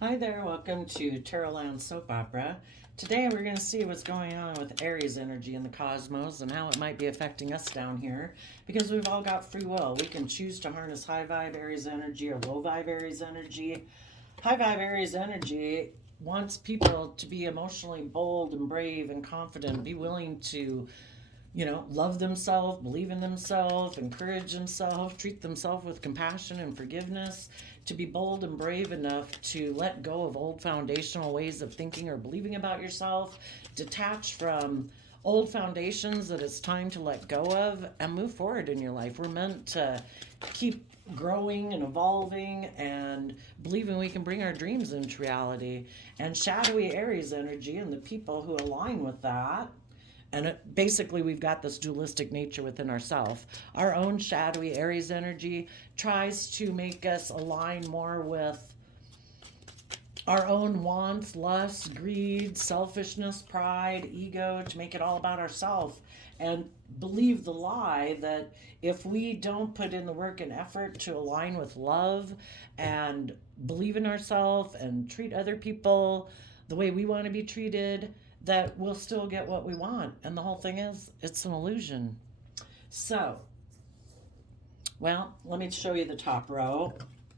Hi there, welcome to Tarotland Soap Opera. Today we're going to see what's going on with Aries energy in the cosmos and how it might be affecting us down here because we've all got free will. We can choose to harness high vibe Aries energy or low vibe Aries energy. High vibe Aries energy wants people to be emotionally bold and brave and confident, be willing to love themselves, believe in themselves, encourage themselves, treat themselves with compassion and forgiveness, to be bold and brave enough to let go of old foundational ways of thinking or believing about yourself, detach from old foundations that it's time to let go of and move forward in your life. We're meant to keep growing and evolving and believing we can bring our dreams into reality. And shadowy Aries energy and the people who align with that, and basically we've got this dualistic nature within ourselves. Our own shadowy Aries energy tries to make us align more with our own wants, lusts, greed, selfishness, pride, ego, to make it all about ourselves and believe the lie that if we don't put in the work and effort to align with love and believe in ourselves and treat other people the way we want to be treated, that we'll still get what we want. And the whole thing is, it's an illusion. So, well, let me show you the top row,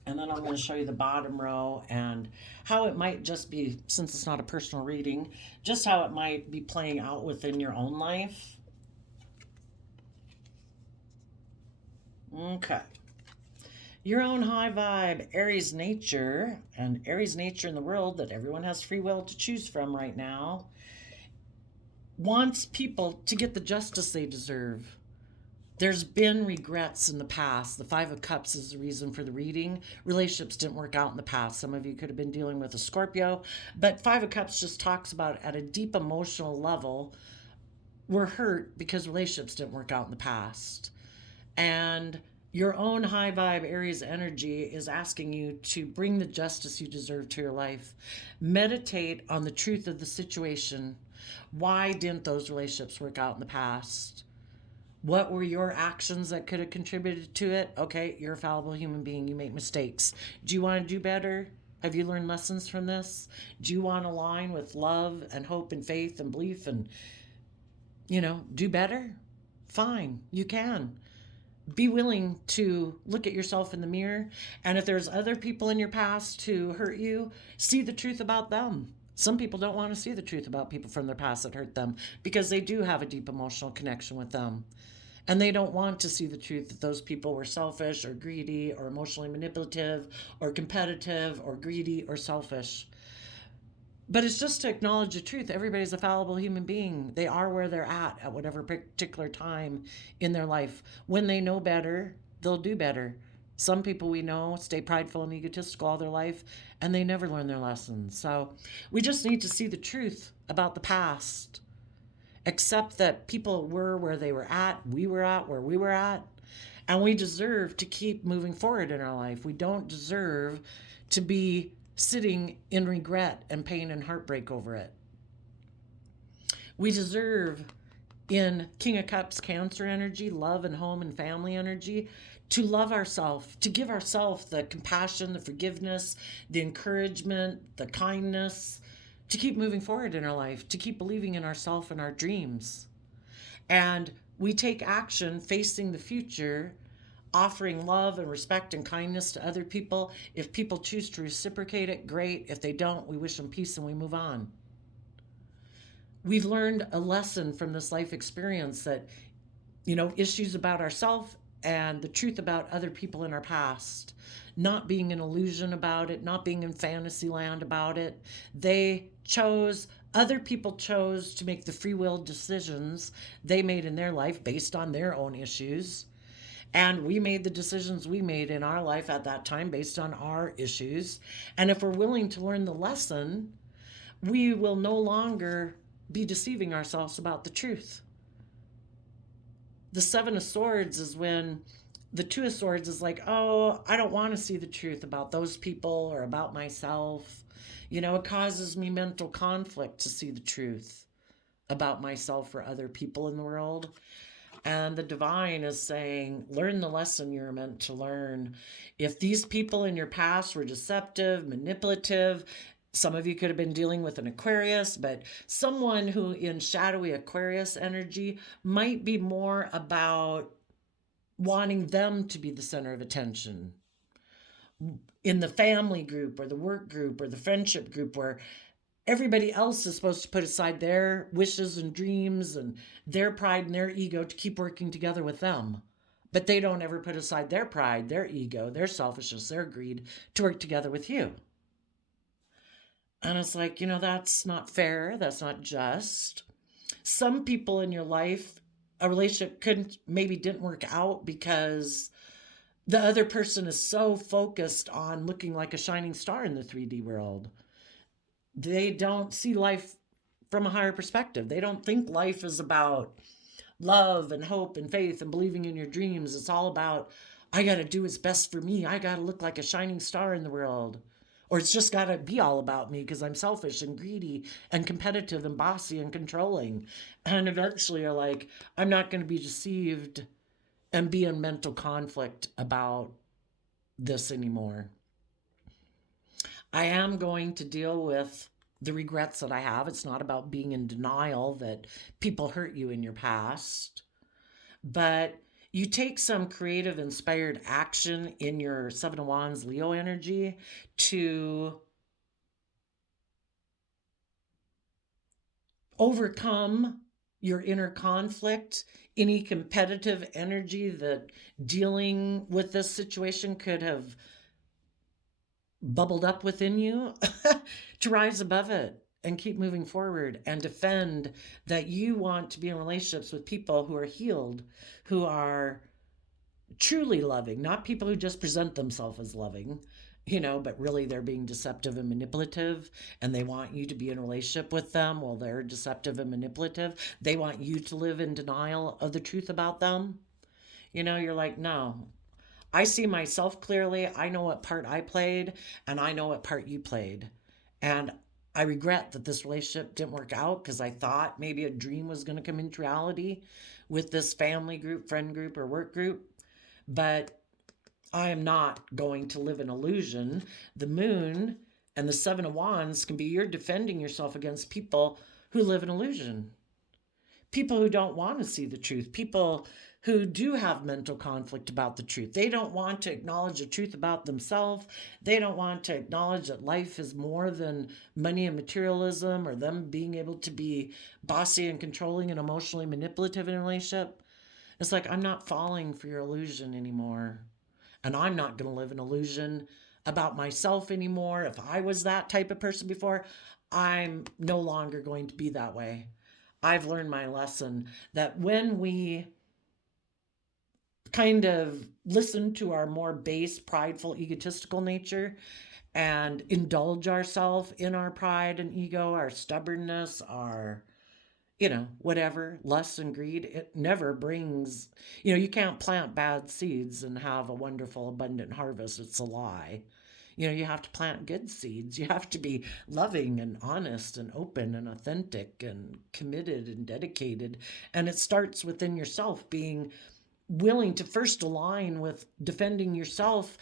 and then I'm going to show you the bottom row and how it might just be, since it's not a personal reading, just how it might be playing out within your own life. Okay. Your own high vibe Aries nature, and Aries nature in the world that everyone has free will to choose from right now, wants people to get the justice they deserve. There's been regrets in the past. The Five of Cups is the reason for the reading. Relationships didn't work out in the past. Some of you could have been dealing with a Scorpio, but Five of Cups just talks about at a deep emotional level, we're hurt because relationships didn't work out in the past. And your own high vibe Aries energy is asking you to bring the justice you deserve to your life. Meditate on the truth of the situation. Why didn't those relationships work out in the past? What were your actions that could have contributed to it? Okay, you're a fallible human being. You make mistakes. Do you want to do better? Have you learned lessons from this? Do you want to align with love and hope and faith and belief and, do better? Fine, you can. Be willing to look at yourself in the mirror. And if there's other people in your past who hurt you, see the truth about them. Some people don't want to see the truth about people from their past that hurt them because they do have a deep emotional connection with them. And they don't want to see the truth that those people were selfish or greedy or emotionally manipulative or competitive or greedy or selfish. But it's just to acknowledge the truth. Everybody's a fallible human being. They are where they're at whatever particular time in their life. When they know better, they'll do better. Some people we know stay prideful and egotistical all their life, and they never learn their lessons. So we just need to see the truth about the past. Accept that people were where they were at, we were at where we were at, and we deserve to keep moving forward in our life. We don't deserve to be sitting in regret and pain and heartbreak over it. We deserve, in King of Cups, Cancer energy, love and home and family energy, to love ourselves, to give ourselves the compassion, the forgiveness, the encouragement, the kindness, to keep moving forward in our life, to keep believing in ourselves and our dreams. And we take action facing the future, offering love and respect and kindness to other people. If people choose to reciprocate it, great. If they don't, we wish them peace and we move on. We've learned a lesson from this life experience that, issues about ourselves and the truth about other people in our past, not being an illusion about it, not being in fantasy land about it. Other people chose to make the free will decisions they made in their life based on their own issues. And we made the decisions we made in our life at that time based on our issues. And if we're willing to learn the lesson, we will no longer be deceiving ourselves about the truth. The Seven of Swords is when the Two of Swords is like, oh, I don't want to see the truth about those people or about myself. It causes me mental conflict to see the truth about myself or other people in the world. And the divine is saying, learn the lesson you're meant to learn. If these people in your past were deceptive, manipulative, some of you could have been dealing with an Aquarius, but someone who in shadowy Aquarius energy might be more about wanting them to be the center of attention in the family group or the work group or the friendship group, where everybody else is supposed to put aside their wishes and dreams and their pride and their ego to keep working together with them. But they don't ever put aside their pride, their ego, their selfishness, their greed to work together with you. And it's like, that's not fair. That's not just. Some people in your life, a relationship didn't work out because the other person is so focused on looking like a shining star in the 3D world. They don't see life from a higher perspective. They don't think life is about love and hope and faith and believing in your dreams. It's all about, I got to do what's best for me. I got to look like a shining star in the world. Or it's just got to be all about me because I'm selfish and greedy and competitive and bossy and controlling. And eventually you're like, I'm not going to be deceived and be in mental conflict about this anymore. I am going to deal with the regrets that I have. It's not about being in denial that people hurt you in your past, but you take some creative, inspired action in your Seven of Wands Leo energy to overcome your inner conflict, any competitive energy that dealing with this situation could have bubbled up within you, to rise above it and keep moving forward and defend that you want to be in relationships with people who are healed, who are truly loving, not people who just present themselves as loving, but really they're being deceptive and manipulative, and they want you to be in a relationship with them while they're deceptive and manipulative. They want you to live in denial of the truth about them. You're like, no, I see myself clearly. I know what part I played, and I know what part you played. And I regret that this relationship didn't work out because I thought maybe a dream was going to come into reality with this family group, friend group, or work group. But I am not going to live an illusion. The moon and the Seven of Wands can be you're defending yourself against people who live an illusion. People who don't want to see the truth, people who do have mental conflict about the truth. They don't want to acknowledge the truth about themselves. They don't want to acknowledge that life is more than money and materialism, or them being able to be bossy and controlling and emotionally manipulative in a relationship. It's like, I'm not falling for your illusion anymore. And I'm not going to live an illusion about myself anymore. If I was that type of person before, I'm no longer going to be that way. I've learned my lesson that when we kind of listen to our more base, prideful, egotistical nature and indulge ourselves in our pride and ego, our stubbornness, our, whatever, lust and greed, it never brings, you can't plant bad seeds and have a wonderful, abundant harvest. It's a lie. You have to plant good seeds. You have to be loving and honest and open and authentic and committed and dedicated. And it starts within yourself, being willing to first align with defending yourself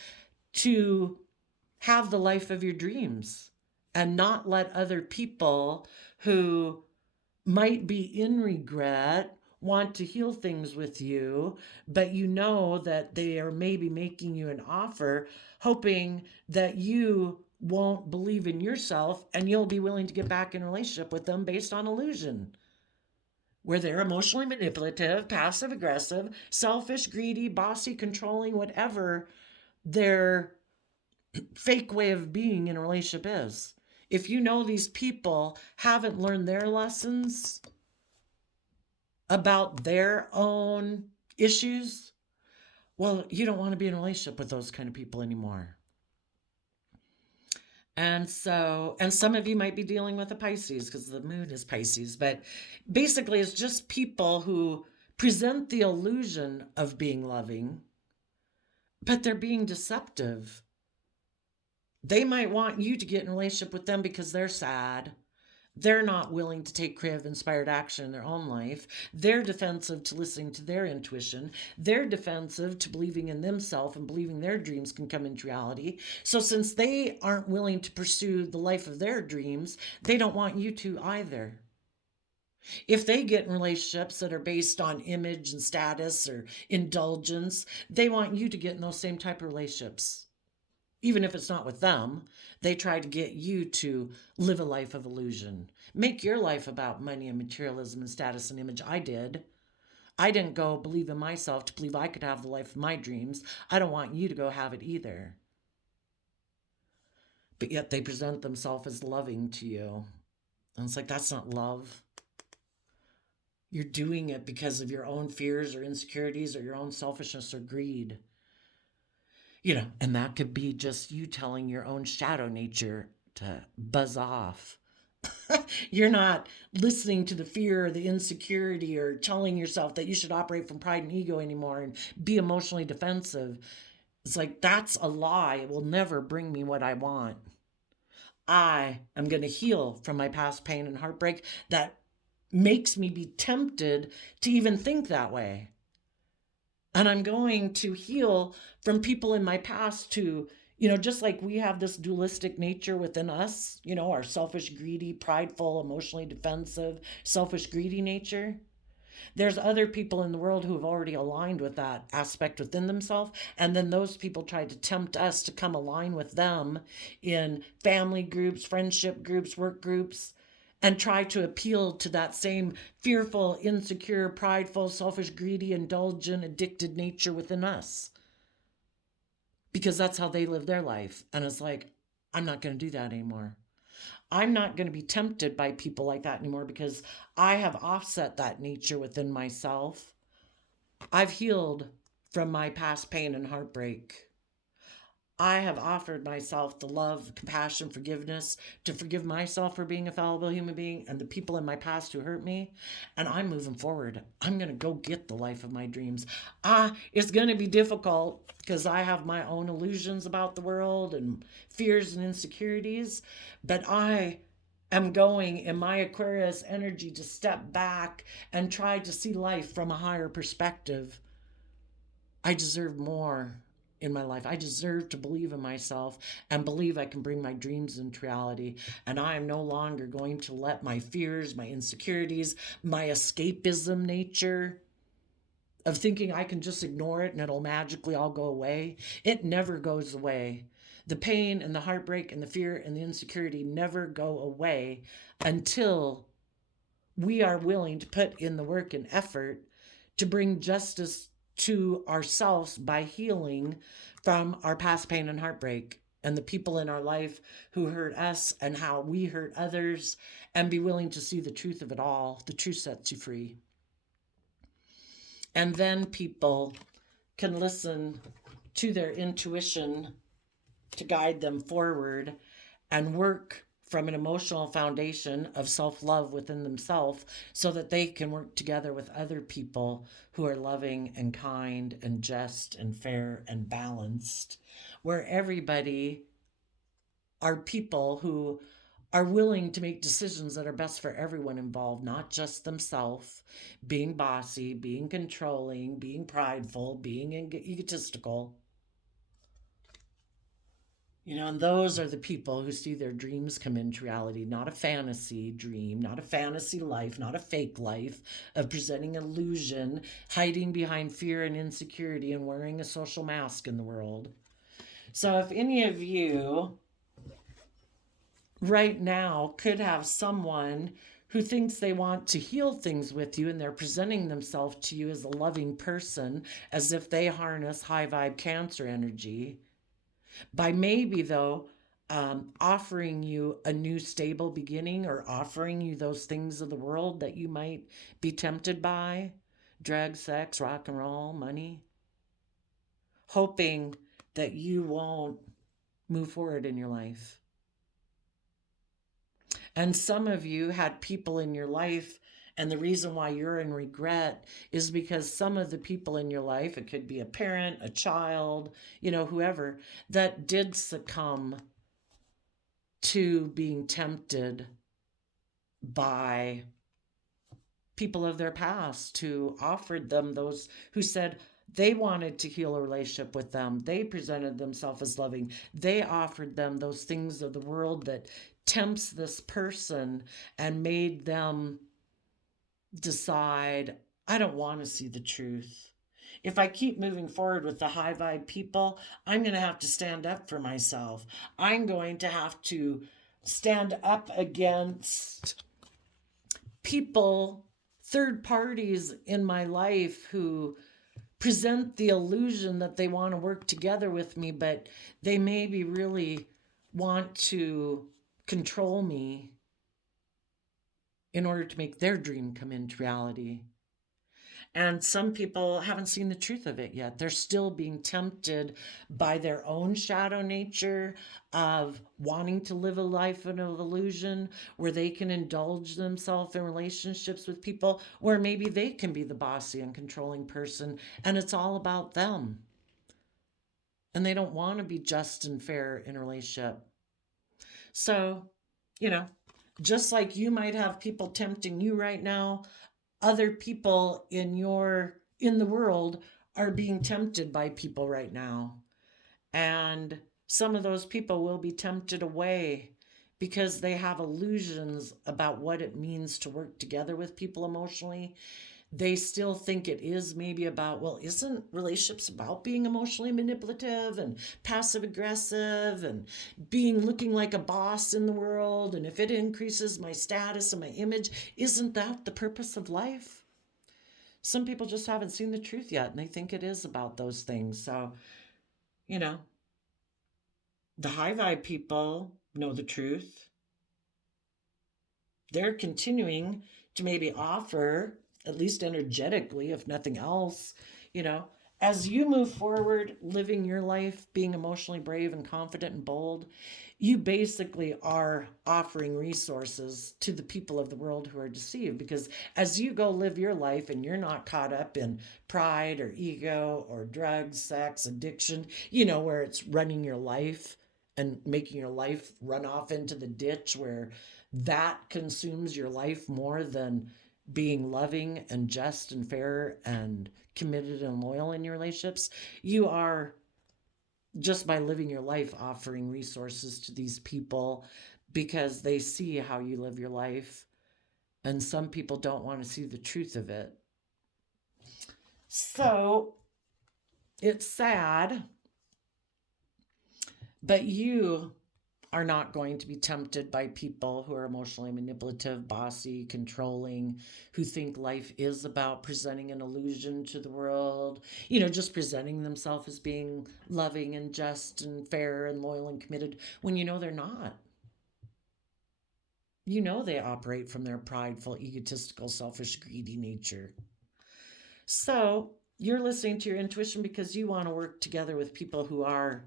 to have the life of your dreams and not let other people who might be in regret want to heal things with you, but that they are maybe making you an offer, hoping that you won't believe in yourself and you'll be willing to get back in a relationship with them based on illusion, where they're emotionally manipulative, passive aggressive, selfish, greedy, bossy, controlling, whatever their fake way of being in a relationship is. If these people haven't learned their lessons about their own issues, well, you don't want to be in a relationship with those kind of people anymore. And some of you might be dealing with a Pisces because the moon is Pisces, but basically it's just people who present the illusion of being loving, but they're being deceptive. They might want you to get in a relationship with them because they're sad. They're not willing to take creative, inspired action in their own life. They're defensive to listening to their intuition. They're defensive to believing in themselves and believing their dreams can come into reality. So, since they aren't willing to pursue the life of their dreams, they don't want you to either. If they get in relationships that are based on image and status or indulgence, they want you to get in those same type of relationships. Even if it's not with them, they try to get you to live a life of illusion. Make your life about money and materialism and status and image. I did. I didn't go believe in myself to believe I could have the life of my dreams. I don't want you to go have it either. But yet they present themselves as loving to you. And it's like, that's not love. You're doing it because of your own fears or insecurities or your own selfishness or greed. And that could be just you telling your own shadow nature to buzz off. You're not listening to the fear or the insecurity or telling yourself that you should operate from pride and ego anymore and be emotionally defensive. It's like, that's a lie. It will never bring me what I want. I am going to heal from my past pain and heartbreak that makes me be tempted to even think that way. And I'm going to heal from people in my past who, just like we have this dualistic nature within us, our selfish, greedy, prideful, emotionally defensive, selfish, greedy nature. There's other people in the world who have already aligned with that aspect within themselves. And then those people try to tempt us to come align with them in family groups, friendship groups, work groups, and try to appeal to that same fearful, insecure, prideful, selfish, greedy, indulgent, addicted nature within us. Because that's how they live their life. And it's like, I'm not going to do that anymore. I'm not going to be tempted by people like that anymore because I have offset that nature within myself. I've healed from my past pain and heartbreak. I have offered myself the love, compassion, forgiveness to forgive myself for being a fallible human being and the people in my past who hurt me. And I'm moving forward. I'm going to go get the life of my dreams. It's going to be difficult because I have my own illusions about the world and fears and insecurities. But I am going in my Aquarius energy to step back and try to see life from a higher perspective. I deserve more in my life. I deserve to believe in myself and believe I can bring my dreams into reality. And I am no longer going to let my fears, my insecurities, my escapism nature of thinking I can just ignore it and it'll magically all go away. It never goes away. The pain and the heartbreak and the fear and the insecurity never go away until we are willing to put in the work and effort to bring justice to ourselves by healing from our past pain and heartbreak and the people in our life who hurt us and how we hurt others, and be willing to see the truth of it all. The truth sets you free. And then people can listen to their intuition to guide them forward and work from an emotional foundation of self-love within themselves so that they can work together with other people who are loving and kind and just and fair and balanced, where everybody are people who are willing to make decisions that are best for everyone involved, not just themselves, being bossy, being controlling, being prideful, being egotistical. And those are the people who see their dreams come into reality, not a fantasy dream, not a fantasy life, not a fake life of presenting illusion, hiding behind fear and insecurity, and wearing a social mask in the world. So if any of you right now could have someone who thinks they want to heal things with you and they're presenting themselves to you as a loving person, as if they harness high vibe Cancer energy, by maybe, though, offering you a new stable beginning or offering you those things of the world that you might be tempted by, drugs, sex, rock and roll, money, hoping that you won't move forward in your life. And some of you had people in your life, and the reason why you're in regret is because some of the people in your life, it could be a parent, a child, whoever, that did succumb to being tempted by people of their past who offered them those, who said they wanted to heal a relationship with them. They presented themselves as loving. They offered them those things of the world that tempts this person and made them decide, I don't want to see the truth. If I keep moving forward with the high vibe people, I'm going to have to stand up for myself. I'm going to have to stand up against people, third parties in my life who present the illusion that they want to work together with me, but they maybe really want to control me in order to make their dream come into reality. And some people haven't seen the truth of it yet. They're still being tempted by their own shadow nature of wanting to live a life of illusion where they can indulge themselves in relationships with people where maybe they can be the bossy and controlling person and it's all about them. And they don't want to be just and fair in a relationship. So, you know, just like you might have people tempting you right now, other people in the world are being tempted by people right now, and some of those people will be tempted away because they have illusions about what it means to work together with people emotionally. They still think it is maybe about, well, isn't relationships about being emotionally manipulative and passive aggressive and being looking like a boss in the world, and if it increases my status and my image, isn't that the purpose of life? Some people just haven't seen the truth yet and they think it is about those things. So, you know, the high vibe people know the truth. They're continuing to maybe offer, at least energetically, if nothing else, you know, as you move forward, living your life, being emotionally brave and confident and bold, you basically are offering resources to the people of the world who are deceived. Because as you go live your life and you're not caught up in pride or ego or drugs, sex, addiction, you know, where it's running your life and making your life run off into the ditch where that consumes your life more than being loving and just and fair and committed and loyal in your relationships, you are, just by living your life, offering resources to these people because they see how you live your life. And some people don't want to see the truth of it. So it's sad, but you are not going to be tempted by people who are emotionally manipulative, bossy, controlling, who think life is about presenting an illusion to the world, you know, just presenting themselves as being loving and just and fair and loyal and committed when you know they're not. You know they operate from their prideful, egotistical, selfish, greedy nature. So you're listening to your intuition because you want to work together with people who are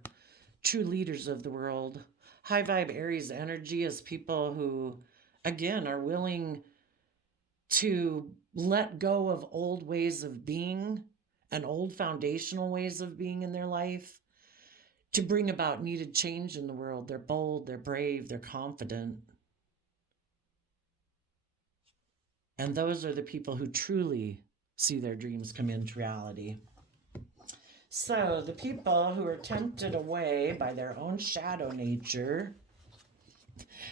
true leaders of the world. High vibe Aries energy is people who, again, are willing to let go of old ways of being and old foundational ways of being in their life to bring about needed change in the world. They're bold, they're brave, they're confident. And those are the people who truly see their dreams come into reality. So the people who are tempted away by their own shadow nature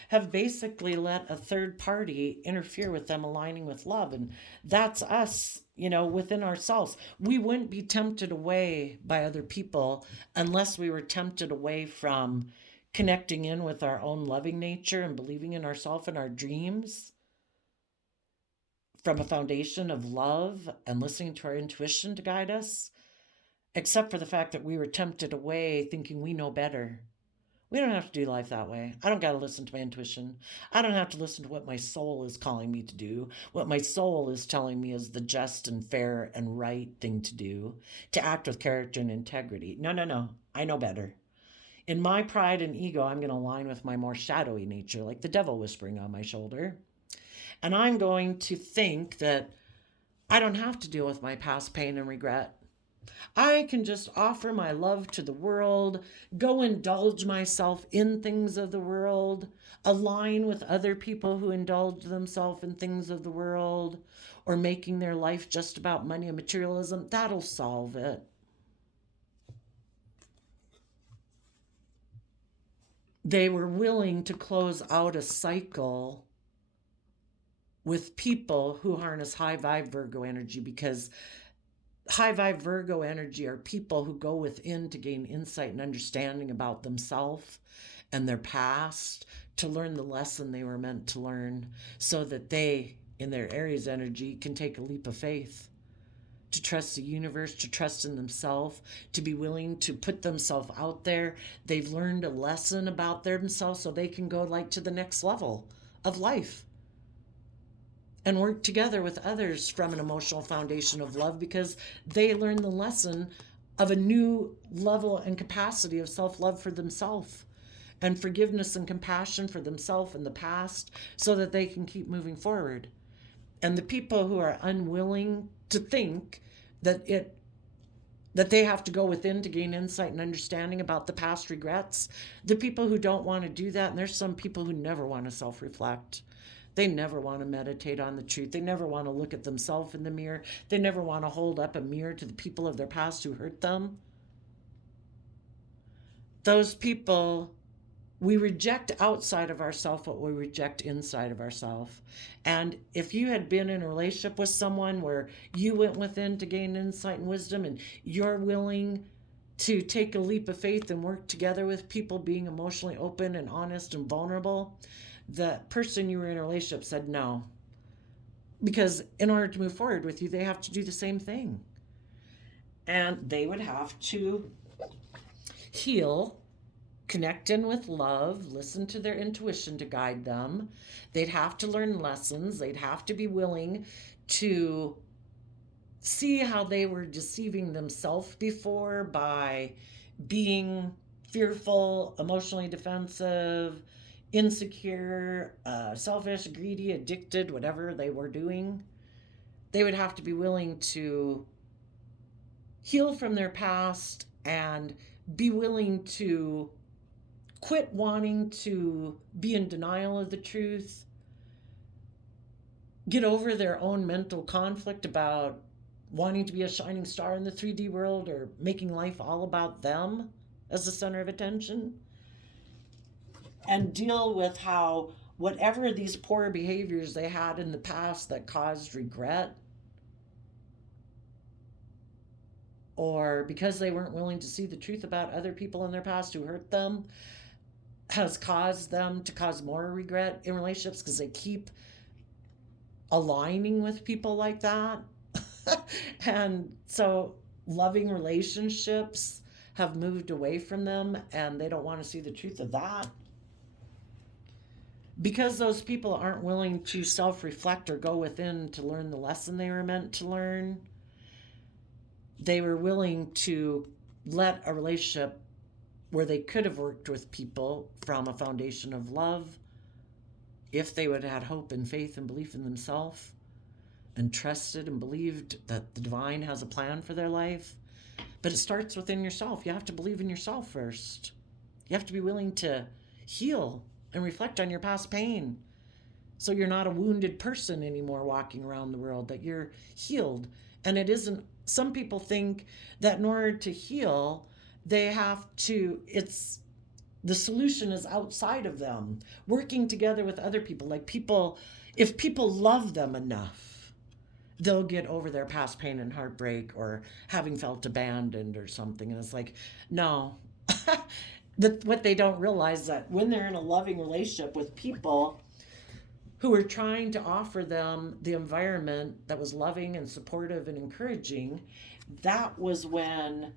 have basically let a third party interfere with them aligning with love. And that's us, you know, within ourselves. We wouldn't be tempted away by other people unless we were tempted away from connecting in with our own loving nature and believing in ourselves and our dreams from a foundation of love and listening to our intuition to guide us, except for the fact that we were tempted away thinking we know better. We don't have to do life that way. I don't got to listen to my intuition. I don't have to listen to what my soul is calling me to do. What my soul is telling me is the just and fair and right thing to do, to act with character and integrity. No, no, no. I know better. In my pride and ego, I'm going to align with my more shadowy nature, like the devil whispering on my shoulder. And I'm going to think that I don't have to deal with my past pain and regret. I can just offer my love to the world, go indulge myself in things of the world, align with other people who indulge themselves in things of the world, or making their life just about money and materialism. That'll solve it. They were willing to close out a cycle with people who harness high vibe Virgo energy, because high vibe Virgo energy are people who go within to gain insight and understanding about themselves and their past, to learn the lesson they were meant to learn, so that they, in their Aries energy, can take a leap of faith, to trust the universe, to trust in themselves, to be willing to put themselves out there. They've learned a lesson about themselves so they can go like to the next level of life and work together with others from an emotional foundation of love, because they learn the lesson of a new level and capacity of self-love for themselves and forgiveness and compassion for themselves in the past, so that they can keep moving forward. And the people who are unwilling to think that they have to go within to gain insight and understanding about the past regrets, the people who don't want to do that, and there's some people who never want to self-reflect. They never want to meditate on the truth. They never want to look at themselves in the mirror. They never want to hold up a mirror to the people of their past who hurt them. Those people, we reject outside of ourselves what we reject inside of ourselves. And if you had been in a relationship with someone where you went within to gain insight and wisdom, and you're willing to take a leap of faith and work together with people being emotionally open and honest and vulnerable, the person you were in a relationship said no. Because in order to move forward with you, they have to do the same thing. And they would have to heal, connect in with love, listen to their intuition to guide them. They'd have to learn lessons. They'd have to be willing to see how they were deceiving themselves before by being fearful, emotionally defensive, insecure, selfish, greedy, addicted, whatever they were doing. They would have to be willing to heal from their past and be willing to quit wanting to be in denial of the truth, get over their own mental conflict about wanting to be a shining star in the 3D world or making life all about them as the center of attention, and deal with how whatever these poor behaviors they had in the past that caused regret, or because they weren't willing to see the truth about other people in their past who hurt them, has caused them to cause more regret in relationships, because they keep aligning with people like that. And so loving relationships have moved away from them, and they don't want to see the truth of that. Because those people aren't willing to self-reflect or go within to learn the lesson they were meant to learn, they were willing to let a relationship where they could have worked with people from a foundation of love, if they would have had hope and faith and belief in themselves and trusted and believed that the divine has a plan for their life. But it starts within yourself. You have to believe in yourself first. You have to be willing to heal and reflect on your past pain, so you're not a wounded person anymore walking around the world, that you're healed. And it isn't, some people think that in order to heal, they have to, it's, the solution is outside of them, working together with other people. Like people, if people love them enough, they'll get over their past pain and heartbreak or having felt abandoned or something. And it's like, no. What they don't realize, that when they're in a loving relationship with people who are trying to offer them the environment that was loving and supportive and encouraging, that was when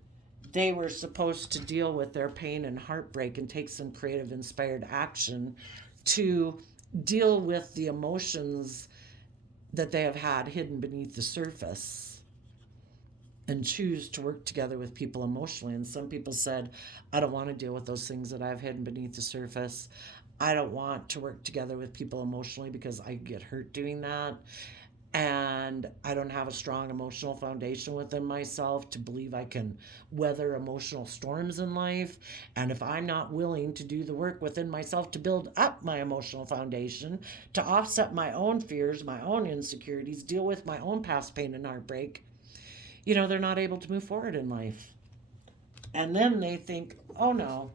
they were supposed to deal with their pain and heartbreak and take some creative, inspired action to deal with the emotions that they have had hidden beneath the surface, and choose to work together with people emotionally. And some people said, I don't want to deal with those things that I've hidden beneath the surface. I don't want to work together with people emotionally because I get hurt doing that. and I don't have a strong emotional foundation within myself to believe I can weather emotional storms in life. And if I'm not willing to do the work within myself to build up my emotional foundation, to offset my own fears, my own insecurities, deal with my own past pain and heartbreak, they're not able to move forward in life. And then they think, oh no,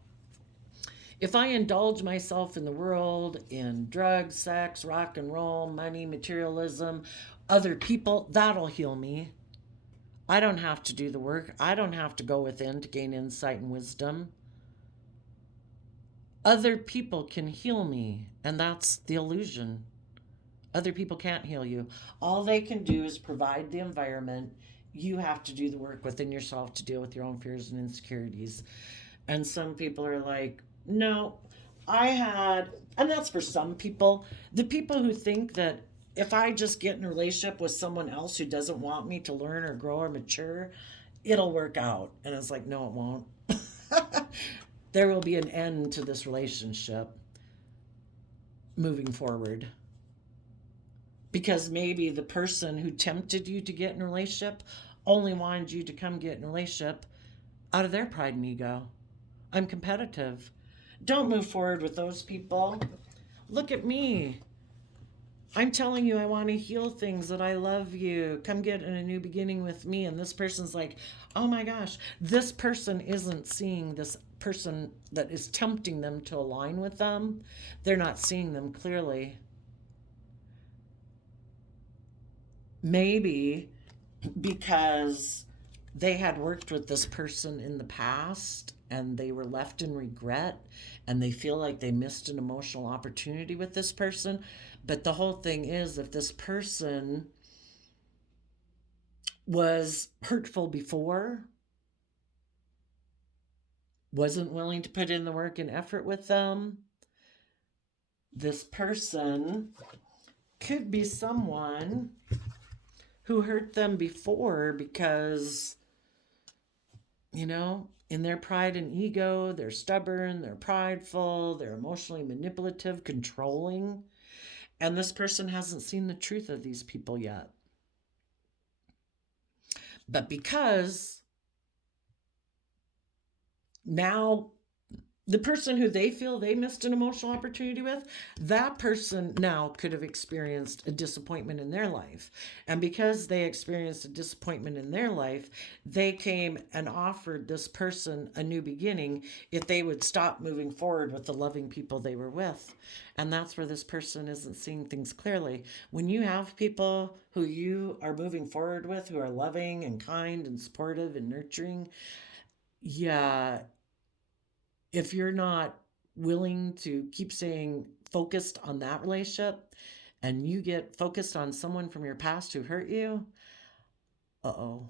if I indulge myself in the world, in drugs, sex, rock and roll, money, materialism, other people, that'll heal me. I don't have to do the work. I don't have to go within to gain insight and wisdom. Other people can heal me, and that's the illusion. Other people can't heal you. All they can do is provide the environment. You have to do the work within yourself to deal with your own fears and insecurities. And some people are like, no, and that's for some people. The people who think that if I just get in a relationship with someone else who doesn't want me to learn or grow or mature, it'll work out. And it's like, no, it won't. There will be an end to this relationship moving forward. Because maybe the person who tempted you to get in a relationship only wanted you to come get in a relationship out of their pride and ego. I'm competitive. Don't move forward with those people. Look at me. I'm telling you, I want to heal things, that I love you. Come get in a new beginning with me. And this person's like, oh my gosh, this person isn't seeing this person that is tempting them to align with them. They're not seeing them clearly. Maybe because they had worked with this person in the past and they were left in regret and they feel like they missed an emotional opportunity with this person. But the whole thing is, if this person was hurtful before, wasn't willing to put in the work and effort with them, this person could be someone who hurt them before because, in their pride and ego, they're stubborn, they're prideful, they're emotionally manipulative, controlling. And this person hasn't seen the truth of these people yet. But because now the person who they feel they missed an emotional opportunity with, that person now could have experienced a disappointment in their life. And because they experienced a disappointment in their life, they came and offered this person a new beginning if they would stop moving forward with the loving people they were with. And that's where this person isn't seeing things clearly. When you have people who you are moving forward with, who are loving and kind and supportive and nurturing, yeah, if you're not willing to keep staying focused on that relationship and you get focused on someone from your past who hurt you, uh-oh.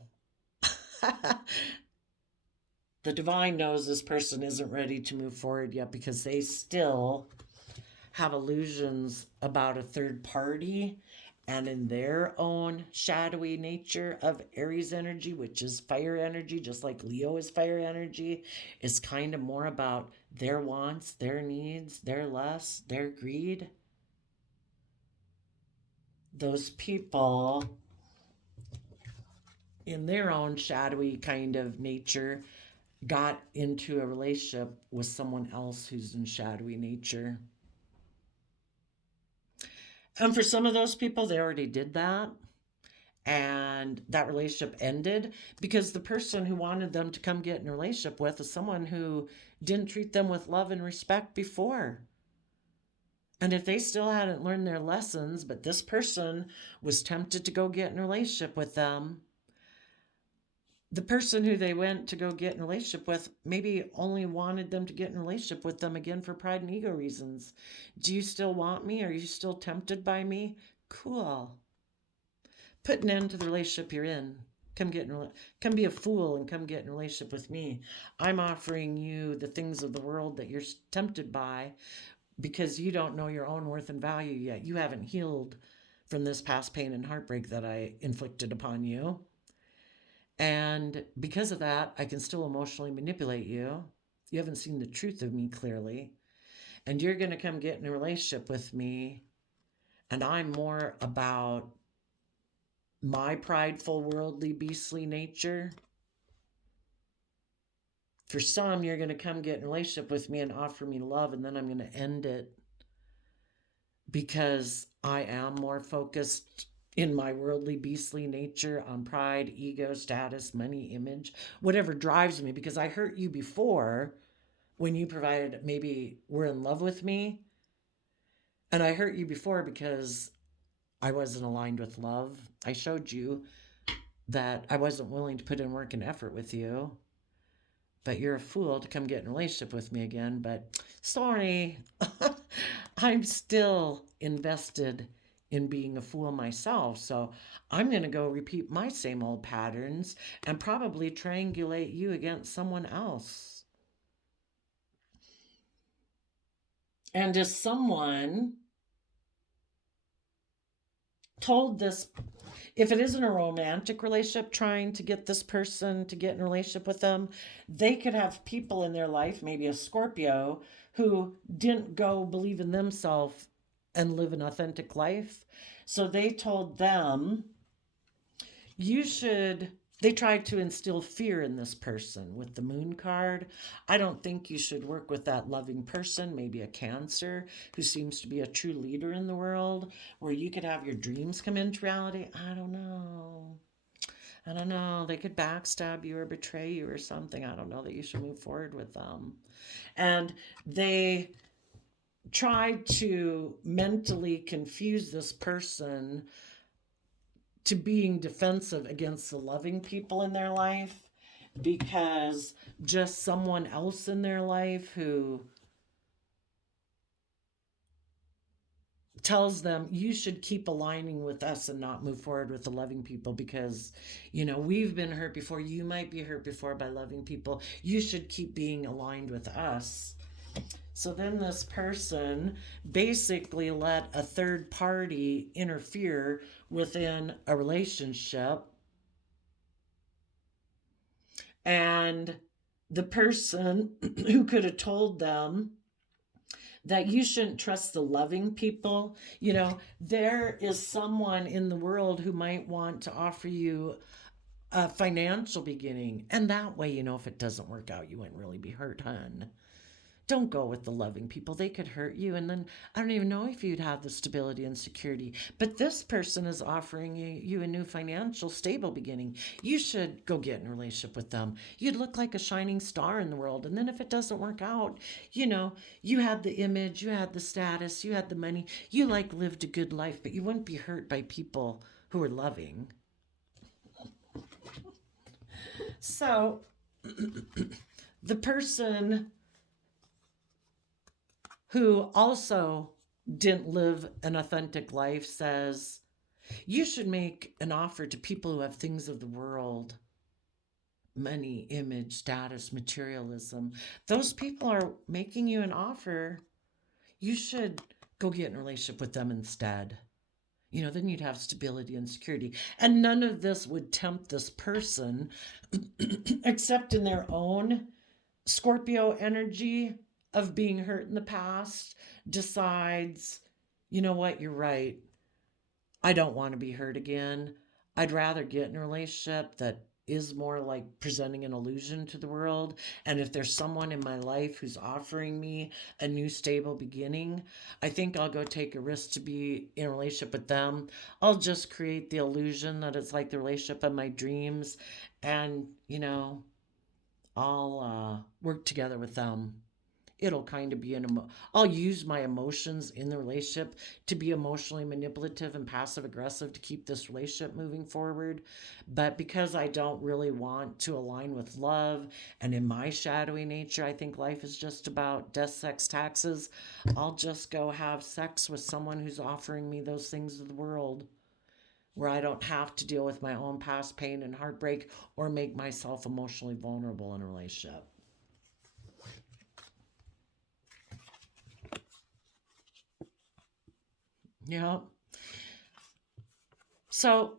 The divine knows this person isn't ready to move forward yet because they still have illusions about a third party, and in their own shadowy nature of Aries energy, which is fire energy, just like Leo is fire energy, is kind of more about their wants, their needs, their lusts, their greed. Those people in their own shadowy kind of nature got into a relationship with someone else who's in shadowy nature. And for some of those people, they already did that. And that relationship ended because the person who wanted them to come get in a relationship with is someone who didn't treat them with love and respect before. And if they still hadn't learned their lessons, but this person was tempted to go get in a relationship with them, the person who they went to go get in a relationship with maybe only wanted them to get in a relationship with them again for pride and ego reasons. Do you still want me? Are you still tempted by me? Cool. Put an end to the relationship you're in. Come be a fool and come get in a relationship with me. I'm offering you the things of the world that you're tempted by because you don't know your own worth and value yet. You haven't healed from this past pain and heartbreak that I inflicted upon you. And because of that, I can still emotionally manipulate you. You haven't seen the truth of me clearly. And you're going to come get in a relationship with me. And I'm more about my prideful, worldly, beastly nature. For some, you're going to come get in a relationship with me and offer me love, and then I'm going to end it because I am more focused in my worldly, beastly nature on pride, ego, status, money, image, whatever drives me. Because I hurt you before when you provided, maybe were in love with me, and I hurt you before because I wasn't aligned with love. I showed you that I wasn't willing to put in work and effort with you, but you're a fool to come get in a relationship with me again. But sorry, I'm still invested in being a fool myself. So I'm going to go repeat my same old patterns and probably triangulate you against someone else. And if someone told this, if it isn't a romantic relationship, trying to get this person to get in a relationship with them, they could have people in their life, maybe a Scorpio, who didn't go believe in themselves and live an authentic life. So they told them, you should, they tried to instill fear in this person with the moon card. I don't think you should work with that loving person, maybe a Cancer who seems to be a true leader in the world, where you could have your dreams come into reality. I don't know. I don't know. They could backstab you or betray you or something. I don't know that you should move forward with them. And they tried to mentally confuse this person to being defensive against the loving people in their life, because just someone else in their life who tells them you should keep aligning with us and not move forward with the loving people because we've been hurt before, you might be hurt before by loving people, you should keep being aligned with us. So then this person basically let a third party interfere within a relationship, and the person who could have told them that you shouldn't trust the loving people. There is someone in the world who might want to offer you a financial beginning. And that way, if it doesn't work out, you wouldn't really be hurt, hun. Don't go with the loving people. They could hurt you. And then I don't even know if you'd have the stability and security. But this person is offering you a new financial stable beginning. You should go get in a relationship with them. You'd look like a shining star in the world. And then if it doesn't work out, you had the image, you had the status, you had the money. You lived a good life, but you wouldn't be hurt by people who are loving. So the person who also didn't live an authentic life says, you should make an offer to people who have things of the world, money, image, status, materialism. Those people are making you an offer. You should go get in a relationship with them instead. Then you'd have stability and security. And none of this would tempt this person, except in their own Scorpio energy of being hurt in the past, decides, you know what, you're right. I don't want to be hurt again. I'd rather get in a relationship that is more like presenting an illusion to the world. And if there's someone in my life who's offering me a new stable beginning, I think I'll go take a risk to be in a relationship with them. I'll just create the illusion that it's like the relationship of my dreams. And, I'll work together with them. It'll kind of be I'll use my emotions in the relationship to be emotionally manipulative and passive aggressive to keep this relationship moving forward. But because I don't really want to align with love, and in my shadowy nature, I think life is just about death, sex, taxes, I'll just go have sex with someone who's offering me those things of the world, where I don't have to deal with my own past pain and heartbreak or make myself emotionally vulnerable in a relationship. Yeah. So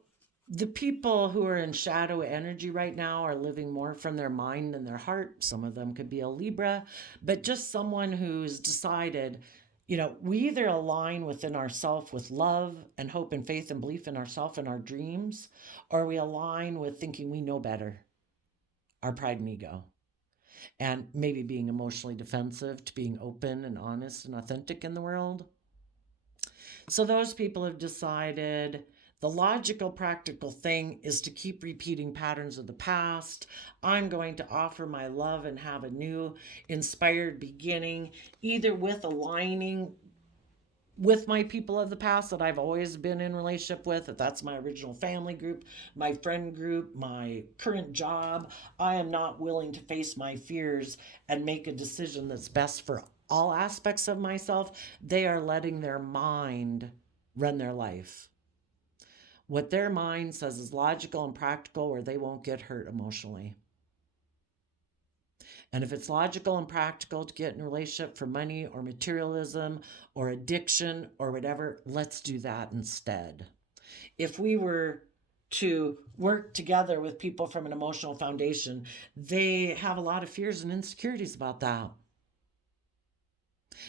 the people who are in shadow energy right now are living more from their mind than their heart. Some of them could be a Libra, but just someone who's decided, We either align within ourself with love and hope and faith and belief in ourself and our dreams, or we align with thinking we know better, our pride and ego, and maybe being emotionally defensive to being open and honest and authentic in the world. So those people have decided the logical, practical thing is to keep repeating patterns of the past. I'm going to offer my love and have a new inspired beginning, either with aligning with my people of the past that I've always been in relationship with, if that's my original family group, my friend group, my current job. I am not willing to face my fears and make a decision that's best for all aspects of myself. They are letting their mind run their life. What their mind says is logical and practical, or they won't get hurt emotionally. And if it's logical and practical to get in a relationship for money or materialism or addiction or whatever, let's do that instead. If we were to work together with people from an emotional foundation, they have a lot of fears and insecurities about that.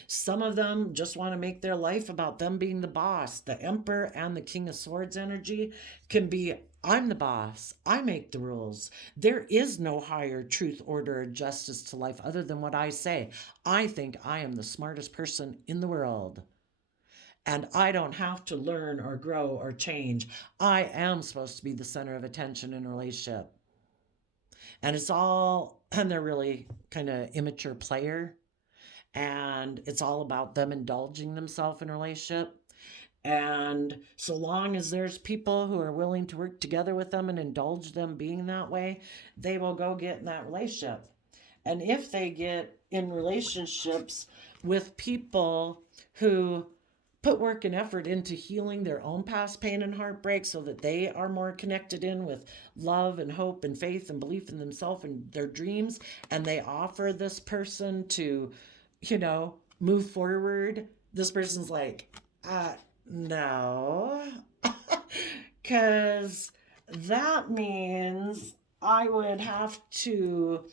Some of them just want to make their life about them being the boss. The Emperor and the King of Swords energy can be, I'm the boss. I make the rules. There is no higher truth, order, or justice to life other than what I say. I think I am the smartest person in the world. And I don't have to learn or grow or change. I am supposed to be the center of attention in a relationship. And they're really kind of immature player. And it's all about them indulging themselves in a relationship. And so long as there's people who are willing to work together with them and indulge them being that way, they will go get in that relationship. And if they get in relationships with people who put work and effort into healing their own past pain and heartbreak so that they are more connected in with love and hope and faith and belief in themselves and their dreams, and they offer this person to move forward, this person's like, no. Because that means I would have to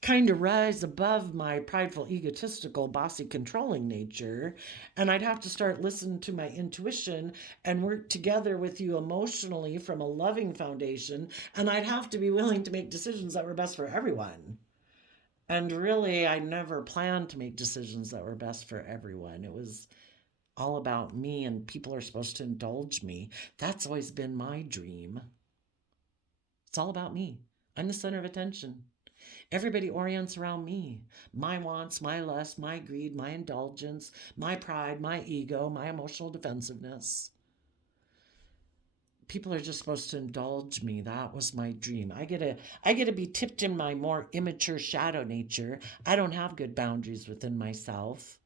kind of rise above my prideful, egotistical, bossy, controlling nature. And I'd have to start listening to my intuition and work together with you emotionally from a loving foundation. And I'd have to be willing to make decisions that were best for everyone. And really, I never planned to make decisions that were best for everyone. It was all about me, and people are supposed to indulge me. That's always been my dream. It's all about me. I'm the center of attention. Everybody orients around me. My wants, my lust, my greed, my indulgence, my pride, my ego, my emotional defensiveness. People are just supposed to indulge me. That was my dream. I get to be tipped in my more immature shadow nature. I don't have good boundaries within myself.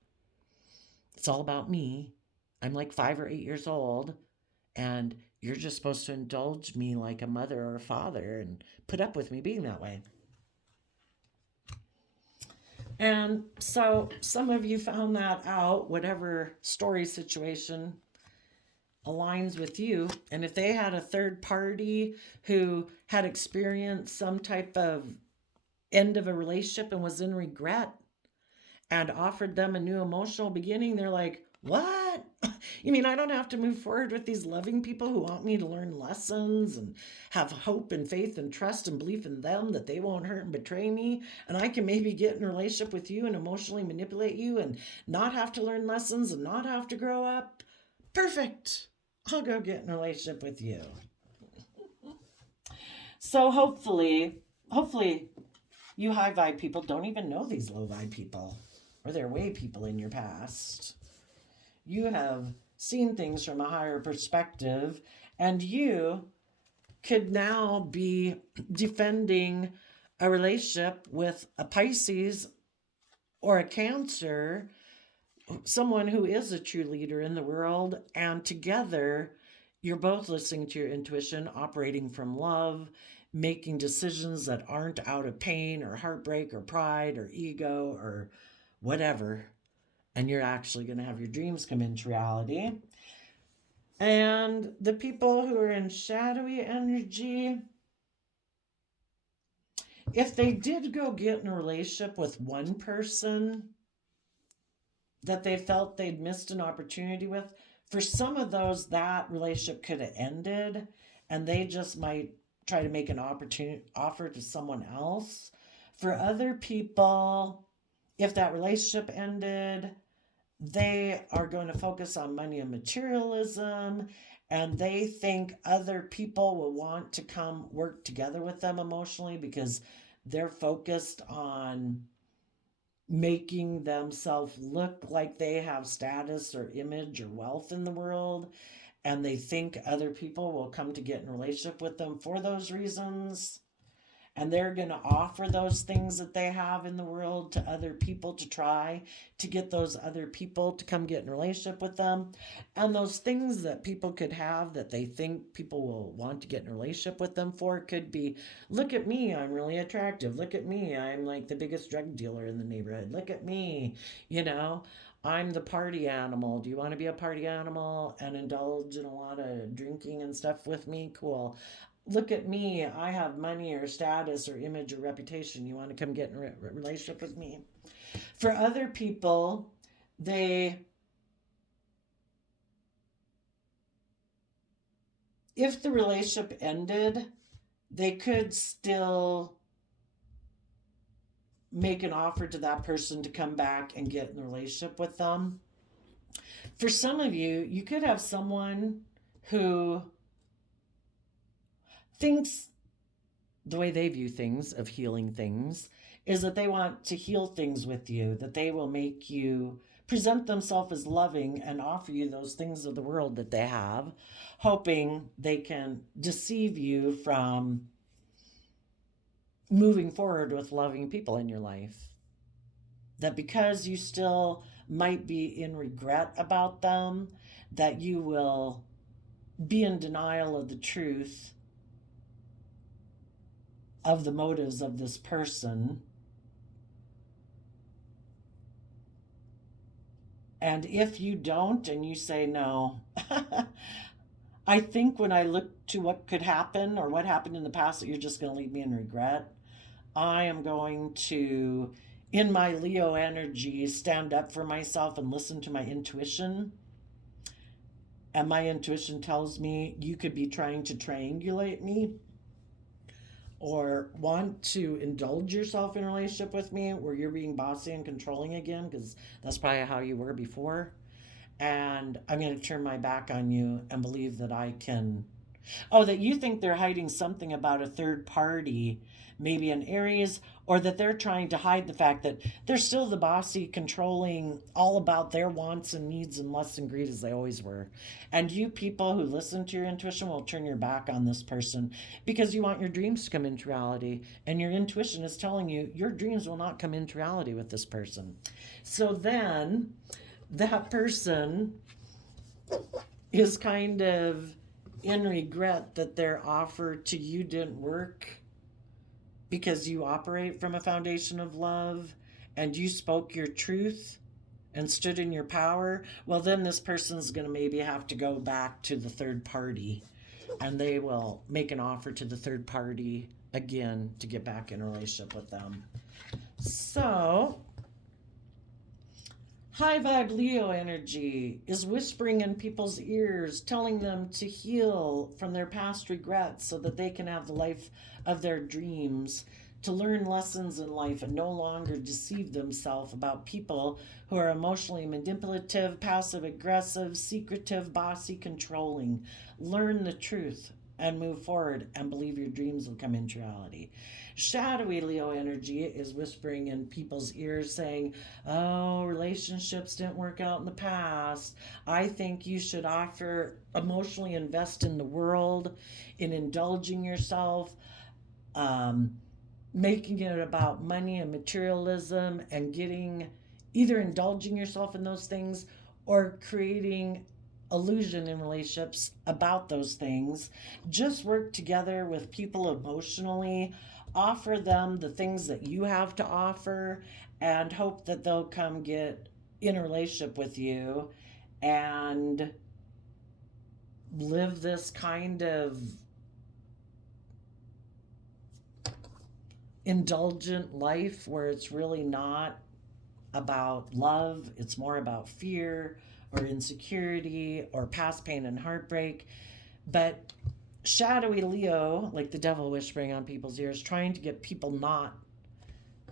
It's all about me. I'm like 5 or 8 years old, and you're just supposed to indulge me like a mother or a father and put up with me being that way. And so some of you found that out, whatever story situation aligns with you. And if they had a third party who had experienced some type of end of a relationship and was in regret and offered them a new emotional beginning, they're like, what? You mean I don't have to move forward with these loving people who want me to learn lessons and have hope and faith and trust and belief in them that they won't hurt and betray me? And I can maybe get in a relationship with you and emotionally manipulate you and not have to learn lessons and not have to grow up? Perfect. I'll go get in a relationship with you. So hopefully you high vibe people don't even know these low vibe people or they're way people in your past. You have seen things from a higher perspective, and you could now be defending a relationship with a Pisces or a Cancer, someone who is a true leader in the world, and together you're both listening to your intuition, operating from love, making decisions that aren't out of pain or heartbreak or pride or ego or whatever. And you're actually going to have your dreams come into reality. And the people who are in shadowy energy, if they did go get in a relationship with one person, that they felt they'd missed an opportunity with. For some of those, that relationship could have ended, and they just might try to make an opportunity offer to someone else. For other people, if that relationship ended, they are going to focus on money and materialism, and they think other people will want to come work together with them emotionally because they're focused on making themselves look like they have status or image or wealth in the world, and they think other people will come to get in a relationship with them for those reasons, and they're going to offer those things that they have in the world to other people to try to get those other people to come get in a relationship with them. And those things that people could have that they think people will want to get in a relationship with them for could be, look at me, I'm really attractive. Look at me, I'm like the biggest drug dealer in the neighborhood. Look at me, I'm the party animal. Do you want to be a party animal and indulge in a lot of drinking and stuff with me? Cool. Look at me, I have money or status or image or reputation. You want to come get in a relationship with me? For other people, if the relationship ended, they could still make an offer to that person to come back and get in a relationship with them. For some of you, you could have someone who thinks the way they view things, of healing things, is that they want to heal things with you, that they will make you present themselves as loving and offer you those things of the world that they have, hoping they can deceive you from moving forward with loving people in your life. That because you still might be in regret about them, that you will be in denial of the truth of the motives of this person. And if you don't, and you say no, I think when I look to what could happen or what happened in the past, that you're just going to leave me in regret, I am going to, in my Leo energy, stand up for myself and listen to my intuition. And my intuition tells me you could be trying to triangulate me or want to indulge yourself in a relationship with me where you're being bossy and controlling again, because that's probably how you were before. And I'm going to turn my back on you and believe that I can. Oh, that you think they're hiding something about a third party, maybe an Aries, or that they're trying to hide the fact that they're still the bossy, controlling, all about their wants and needs and lusts and greed as they always were. And you people who listen to your intuition will turn your back on this person because you want your dreams to come into reality. And your intuition is telling you your dreams will not come into reality with this person. So then that person is kind of in regret that their offer to you didn't work because you operate from a foundation of love and you spoke your truth and stood in your power. Well, then this person's going to maybe have to go back to the third party, and they will make an offer to the third party again to get back in a relationship with them. So high vibe Leo energy is whispering in people's ears, telling them to heal from their past regrets so that they can have the life of their dreams, to learn lessons in life and no longer deceive themselves about people who are emotionally manipulative, passive aggressive, secretive, bossy, controlling. Learn the truth and move forward and believe your dreams will come into reality. Shadowy Leo energy is whispering in people's ears saying, oh, relationships didn't work out in the past. I think you should emotionally invest in the world, in indulging yourself, making it about money and materialism and either indulging yourself in those things or creating illusion in relationships about those things. Just work together with people emotionally, offer them the things that you have to offer, and hope that they'll come get in a relationship with you and live this kind of indulgent life where it's really not about love, it's more about fear or insecurity or past pain and heartbreak. But shadowy Leo, like the devil whispering on people's ears, trying to get people not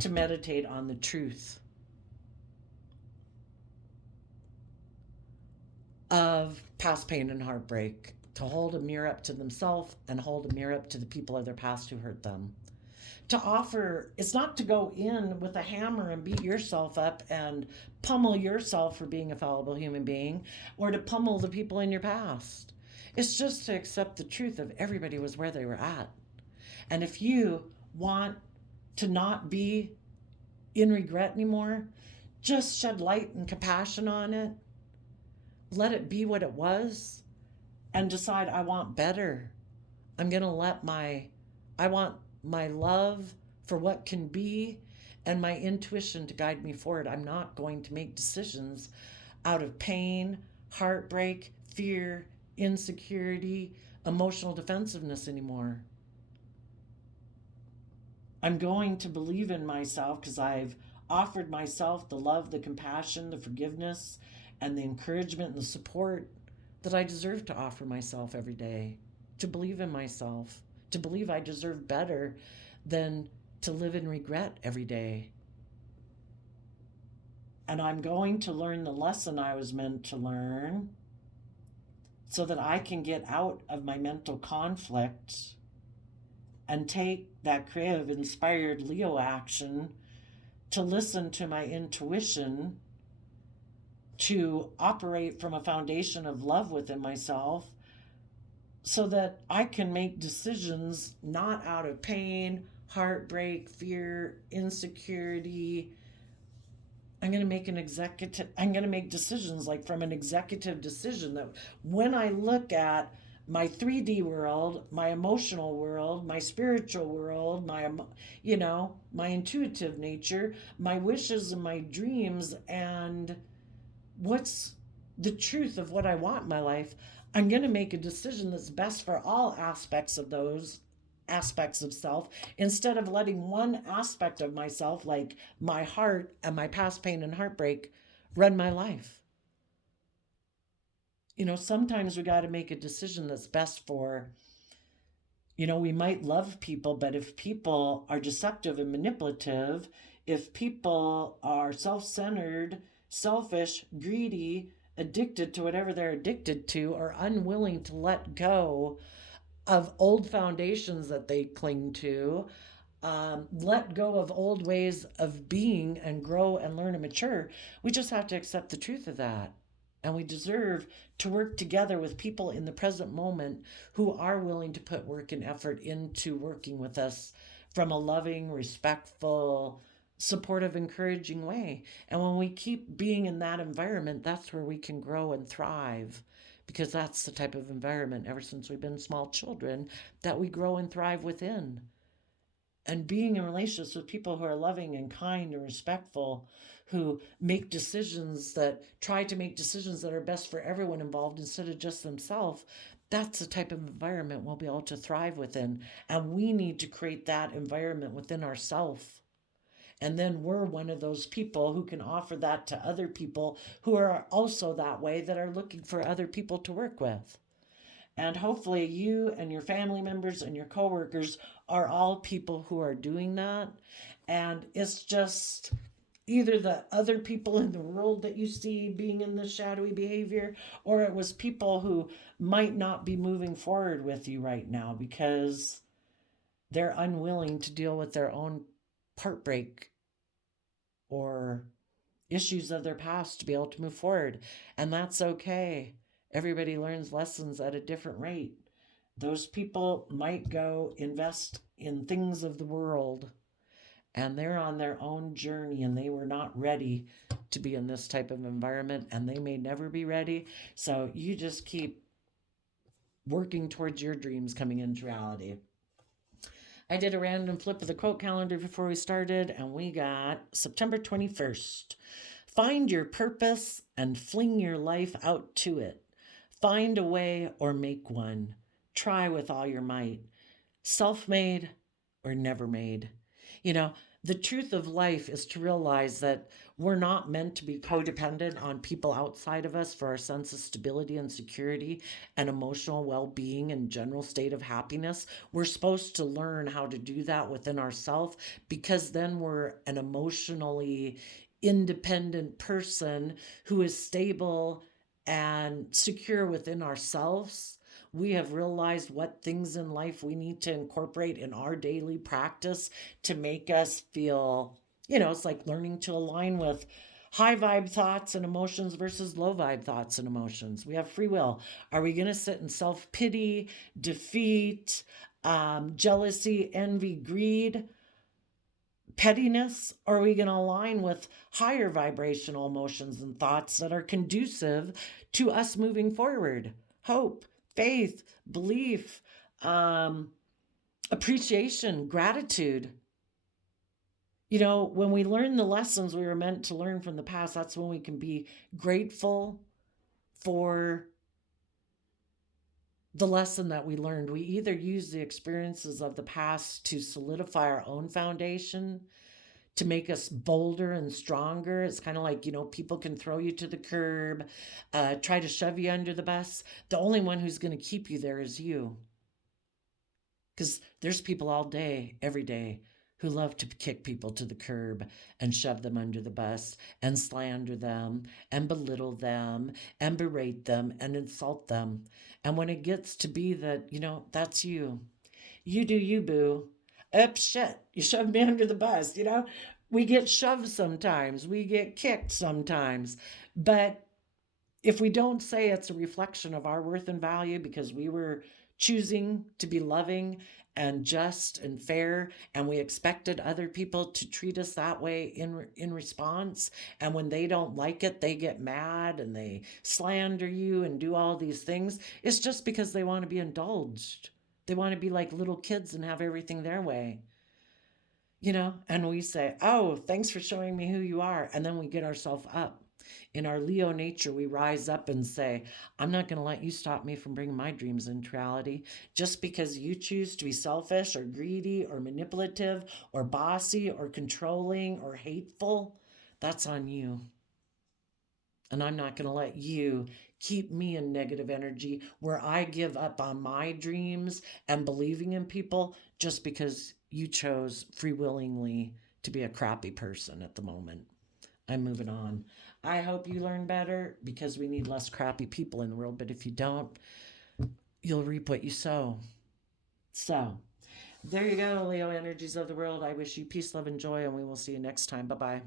to meditate on the truth of past pain and heartbreak, to hold a mirror up to themselves and hold a mirror up to the people of their past who hurt them. To offer, it's not to go in with a hammer and beat yourself up and pummel yourself for being a fallible human being, or to pummel the people in your past. It's just to accept the truth of everybody was where they were at. And if you want to not be in regret anymore, just shed light and compassion on it. Let it be what it was and decide, I want better. I'm going to I want my love for what can be and my intuition to guide me forward. I'm not going to make decisions out of pain, heartbreak, fear, insecurity, emotional defensiveness anymore. I'm going to believe in myself because I've offered myself the love, the compassion, the forgiveness, and the encouragement and the support that I deserve to offer myself every day. To believe in myself, to believe I deserve better than to live in regret every day. And I'm going to learn the lesson I was meant to learn so that I can get out of my mental conflict and take that creative, inspired Leo action to listen to my intuition, to operate from a foundation of love within myself so that I can make decisions not out of pain, heartbreak, fear, insecurity. I'm going to make decisions like from an executive decision that when I look at my 3D world, my emotional world, my spiritual world, my intuitive nature, my wishes and my dreams, and what's the truth of what I want in my life, I'm going to make a decision that's best for all aspects of those aspects of self instead of letting one aspect of myself, like my heart and my past pain and heartbreak, run my life. Sometimes we got to make a decision that's best for, we might love people, but if people are deceptive and manipulative, if people are self-centered, selfish, greedy, addicted to whatever they're addicted to, or unwilling to let go of old foundations that they cling to, let go of old ways of being and grow and learn and mature, we just have to accept the truth of that. And we deserve to work together with people in the present moment who are willing to put work and effort into working with us from a loving, respectful, supportive, encouraging way. And when we keep being in that environment, that's where we can grow and thrive, because that's the type of environment, ever since we've been small children, that we grow and thrive within. And being in relationships with people who are loving and kind and respectful, who try to make decisions that are best for everyone involved instead of just themselves, that's the type of environment we'll be able to thrive within. And we need to create that environment within ourselves. And then we're one of those people who can offer that to other people who are also that way, that are looking for other people to work with. And hopefully you and your family members and your coworkers are all people who are doing that. And it's just either the other people in the world that you see being in this shadowy behavior, or it was people who might not be moving forward with you right now because they're unwilling to deal with their own heartbreak or issues of their past to be able to move forward. And that's okay. Everybody learns lessons at a different rate. Those people might go invest in things of the world, and they're on their own journey, and they were not ready to be in this type of environment, and they may never be ready. So you just keep working towards your dreams coming into reality. I did a random flip of the quote calendar before we started, and we got September 21st. Find your purpose and fling your life out to it. Find a way or make one. Try with all your might. Self-made or never made. The truth of life is to realize that we're not meant to be codependent on people outside of us for our sense of stability and security and emotional well being and general state of happiness. We're supposed to learn how to do that within ourselves, because then we're an emotionally independent person who is stable and secure within ourselves. We have realized what things in life we need to incorporate in our daily practice to make us feel, it's like learning to align with high vibe thoughts and emotions versus low vibe thoughts and emotions. We have free will. Are we going to sit in self pity, defeat, jealousy, envy, greed, pettiness? Or are we going to align with higher vibrational emotions and thoughts that are conducive to us moving forward? Hope, faith, belief, um, appreciation, gratitude. When we learn the lessons we were meant to learn from the past, that's when we can be grateful for the lesson that we learned. We either use the experiences of the past to solidify our own foundation, to make us bolder and stronger. It's kind of like, people can throw you to the curb, try to shove you under the bus. The only one who's going to keep you there is you. Because there's people all day, every day, who love to kick people to the curb and shove them under the bus and slander them and belittle them and berate them and insult them. And when it gets to be that, that's you. You do you, boo. Oops, shit. You shoved me under the bus. We get shoved sometimes. We get kicked sometimes. But if we don't say it's a reflection of our worth and value because we were choosing to be loving and just and fair, and we expected other people to treat us that way in response, and when they don't like it, they get mad and they slander you and do all these things, it's just because they want to be indulged. They want to be like little kids and have everything their way. And we say, oh, thanks for showing me who you are. And then we get ourselves up. In our Leo nature, we rise up and say, I'm not going to let you stop me from bringing my dreams into reality. Just because you choose to be selfish or greedy or manipulative or bossy or controlling or hateful, that's on you. And I'm not going to let you keep me in negative energy where I give up on my dreams and believing in people just because you chose free willingly to be a crappy person at the moment. I'm moving on. I hope you learn better, because we need less crappy people in the world. But if you don't, you'll reap what you sow. So, there you go, Leo energies of the world. I wish you peace, love, and joy, and we will see you next time. Bye bye.